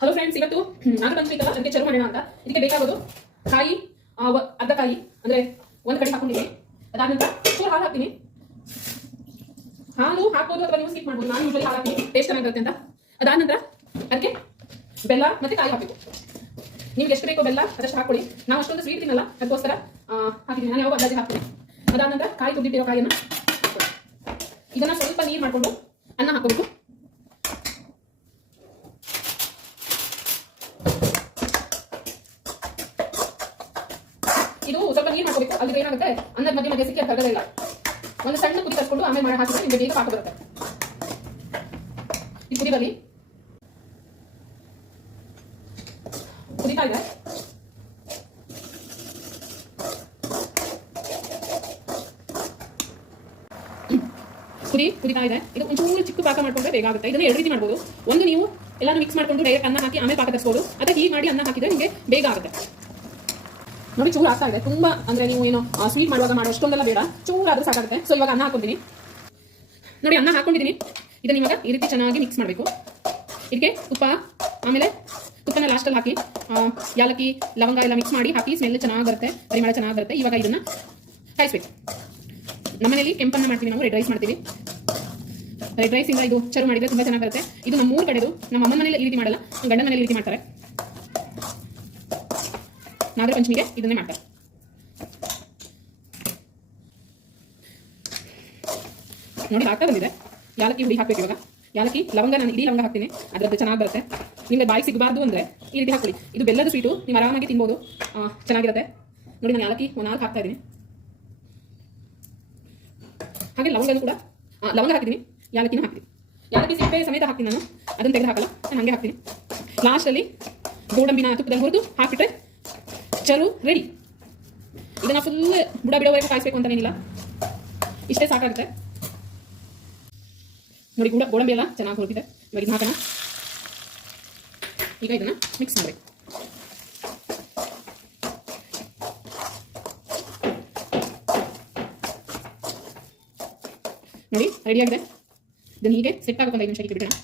Hello friends, ಇವತ್ತು ನಾನು ಬಂದಿದ್ದಲ್ಲ ಅದಕ್ಕೆ ಚರು ಮಾಡೋಣ ಅಂತ. ಇದಕ್ಕೆ ಬೇಕಾಗೋದು ಕಾಯಿ, ಅರ್ಧ ಕಾಯಿ ಅಂದ್ರೆ ಒಂದು ಕಡೆ ಹಾಕೊಂಡಿದ್ದೀನಿ. ಅದಾದ ನಂತರ ಚೂರು ಹಾಲು ಹಾಕ್ತೀನಿ. ಹಾಲು ಹಾಕ್ಬೋದು ಅಥವಾ ನೀವು ಸ್ಕಿಪ್ ಮಾಡ್ಬೋದು. ನಾನು ಯೂಶಲಿ ಹಾಲು ಹಾಕ್ತೀನಿ, ಟೇಸ್ಟ್ ಚೆನ್ನಾಗಿರುತ್ತೆ ಅಂತ. ಅದಾದ ನಂತರ ಅದಕ್ಕೆ ಬೆಲ್ಲ ಮತ್ತೆ ಕಾಯಿ ಹಾಕಬೇಕು. ನಿಮ್ಗೆ ಎಷ್ಟು ಬೇಕೋ ಬೆಲ್ಲ ಅದಷ್ಟು ಹಾಕೊಳ್ಳಿ. ನಾವು ಅಷ್ಟೊಂದು ಸ್ವೀಟ್ ತಿನ್ನಲ್ಲ, ಅದಕ್ಕೋಸ್ಕರ ಹಾಕಿದ್ದೀನಿ. ನಾನು ಯಾವಾಗ ಅಂದಾಜು ಹಾಕ್ತೀನಿ. ಅದಾದ ನಂತರ ಕಾಯಿ ತುರಿದಿಟ್ಟಿರೋ ಕಾಯಿಯನ್ನು ಇದನ್ನ ಸ್ವಲ್ಪ ನೀರು ಮಾಡಿಕೊಂಡು ಅನ್ನ ಹಾಕೋಬೇಕು. ಇದು ಸ್ವಲ್ಪ ನೀರು ಹಾಕೋಬೇಕು. ಅಲ್ಲಿ ಏನಾಗುತ್ತೆ, ಅನ್ನದ ಮಧ್ಯೆ ಮಧ್ಯೆ ಸಿಕ್ಕಿ ಅದು ಇಲ್ಲ. ಒಂದು ಸಣ್ಣ ಕುದಿ ತರಿಸ್ಕೊಂಡು ಆಮೇಲೆ ಮಾಡಿ ಹಾಕಿದ್ರೆ ನಿಮಗೆ ಬೇಗ ಪಾಕ ಬರುತ್ತೆ. ಈ ಕುದಿದಲ್ಲಿ ಕುದಿತಾ ಇದೆ. ಕುದಿತಾ ಇದೆ. ಇದು ಒಂಚೂರು ಚಿಕ್ಕ ಪಾಕ ಮಾಡ್ಕೊಂಡ್ರೆ ಬೇಗ ಆಗುತ್ತೆ. ಇದನ್ನ ಎರಡು ರೀತಿ ಮಾಡ್ಬೋದು. ಒಂದು, ನೀವು ಎಲ್ಲಾನು ಮಿಕ್ಸ್ ಮಾಡ್ಕೊಂಡು ಡೈರೆಕ್ಟ್ ಅನ್ನ ಹಾಕಿ ಆಮೇಲೆ ಪಾಕ ತರಿಸ್ಬೋದು. ಅಥವಾ ಹೀಗೆ ಮಾಡಿ ಅನ್ನ ಹಾಕಿದ್ರೆ ನಿಮಗೆ ಬೇಗ ಆಗುತ್ತೆ. ನೋಡಿ, ಚೂರು ಆಗ್ತಾ ಇದೆ. ತುಂಬಾ ಅಂದ್ರೆ ನೀವು ಏನು ಸ್ವೀಟ್ ಮಾಡುವಾಗ ಮಾಡೋ ಅಷ್ಟೊಂದೆಲ್ಲ ಬೇಡ, ಚೂರು ಆದ್ರೂ ಸಾಕಾಗುತ್ತೆ. ಸೊ ಇವಾಗ ಅನ್ನ ಹಾಕೊಂಡಿದ್ದೀನಿ. ನೋಡಿ, ಅನ್ನ ಹಾಕೊಂಡಿದ್ದೀನಿ. ಇದನ್ನ ಇವಾಗ ಈ ರೀತಿ ಚೆನ್ನಾಗಿ ಮಿಕ್ಸ್ ಮಾಡಬೇಕು. ಇದಕ್ಕೆ ತುಪ್ಪ, ಆಮೇಲೆ ತುಪ್ಪನ ಲಾಸ್ಟಲ್ಲಿ ಹಾಕಿ ಯಾಲಕ್ಕಿ ಲವಂಗ ಎಲ್ಲ ಮಿಕ್ಸ್ ಮಾಡಿ ಹಾಕಿ ಸ್ಮೆಲ್ ಚೆನ್ನಾಗಿ ಬರುತ್ತೆ, ಪರಿಮಳ ಚೆನ್ನಾಗಿ ಬರುತ್ತೆ. ಇವಾಗ ಇದನ್ನ ಕಾಯಿಸ್ಬೇಕು. ನಮ್ಮನೇಲಿ ಕೆಂಪನ್ನ ಮಾಡ್ತೀವಿ, ನಾವು ರೆಡ್ ರೈಸ್ ಮಾಡ್ತೀವಿ. ರೆಡ್ ರೈಸ್ ಇಂದ ಇದು ಚರು ಮಾಡಿದ್ರೆ ತುಂಬಾ ಚೆನ್ನಾಗಿ ಬರುತ್ತೆ. ಇದು ನಮ್ಮ ಮೂರು ಕಡೆದು. ನಮ್ಮ ಅಮ್ಮನ ಮನೇಲಿ ಈ ರೀತಿ ಮಾಡಲ್ಲ, ನಮ್ಮ ಗಂಡನ ಮನೇಲಿ ಈ ರೀತಿ ಮಾಡ್ತಾರೆ. ನಾಗರ ಪಂಚಮಿಗೆ ಇದನ್ನೇ ಮಾಡ್ತಾರೆ. ನೋಡಿ, ಹಾಕ್ತಾ ಬಂದಿದೆ. ಯಾಲಕ್ಕಿ ಹುಡಿ ಹಾಕ್ಬೇಕು. ಇವಾಗ ಯಾಲಕ್ಕಿ ಲವಂಗ ನಾನು ಇಡೀ ಲವಂಗ ಹಾಕ್ತೀನಿ, ಅದರದ್ದು ಚೆನ್ನಾಗಿ ಬರುತ್ತೆ. ನಿಮಗೆ ಬಾಯಿ ಸಿಗಬಾರ್ದು ಅಂದ್ರೆ ಈ ರೀತಿ ಹಾಕೊಳ್ಳಿ. ಇದು ಬೆಲ್ಲದ ಸ್ವೀಟು, ನೀವು ಆರಾಮಾಗಿ ತಿನ್ಬೋದು, ಚೆನ್ನಾಗಿರುತ್ತೆ. ನೋಡಿ, ನಾನು ಯಾಲಕ್ಕಿ 4 ಹಾಕ್ತಾ ಇದ್ದೀನಿ. ಹಾಗೆ ಲವಂಗನೂ ಕೂಡ ಲವಂಗ ಹಾಕಿದ್ದೀನಿ, ಯಾಲಕ್ಕಿನೂ ಹಾಕ್ತೀನಿ. ಯಾಲಕ್ಕಿ ಸಿಪ್ಪೆ ಸಮೇತ ಹಾಕ್ತೀನಿ ನಾನು, ಅದನ್ನು ತೆಗೆದು ಹಾಕಲ್ಲ, ನಾನು ಹಂಗೆ ಹಾಕ್ತೀನಿ. ಲಾಸ್ಟಲ್ಲಿ ಗೋಡಂಬಿನ ತುಪ್ಪದಲ್ಲಿ ಹುರಿದು ಹಾಕಿಬಿಟ್ರೆ ಚರು ರೆಡಿ. ಇದನ್ನ ಫುಲ್ ಬುಡ ಬಿಡೋವರೆಗೂ ಕಾಯಿಸ್ಬೇಕು ಅಂತೇನಿಲ್ಲ, ಇಷ್ಟೇ ಸಾಕಾಗುತ್ತೆ. ನೋಡಿ, ಗೋಡಂಬಿ ಎಲ್ಲ ಚೆನ್ನಾಗಿ ಹುರಿದಿದೆ. ಇವಾಗ ಇದನ್ನ ಹಾಕೋಣ. ಈಗ ಇದನ್ನ ಮಿಕ್ಸ್ ಮಾಡಬೇಕು. ನೋಡಿ, ರೆಡಿ ಆಗಿದೆ. ಇದನ್ನ ಹೀಗೆ ಸೆಟ್ ಆಗೋಕೆ 5 ನಿಮಿಷ ಬಿಡೋಣ.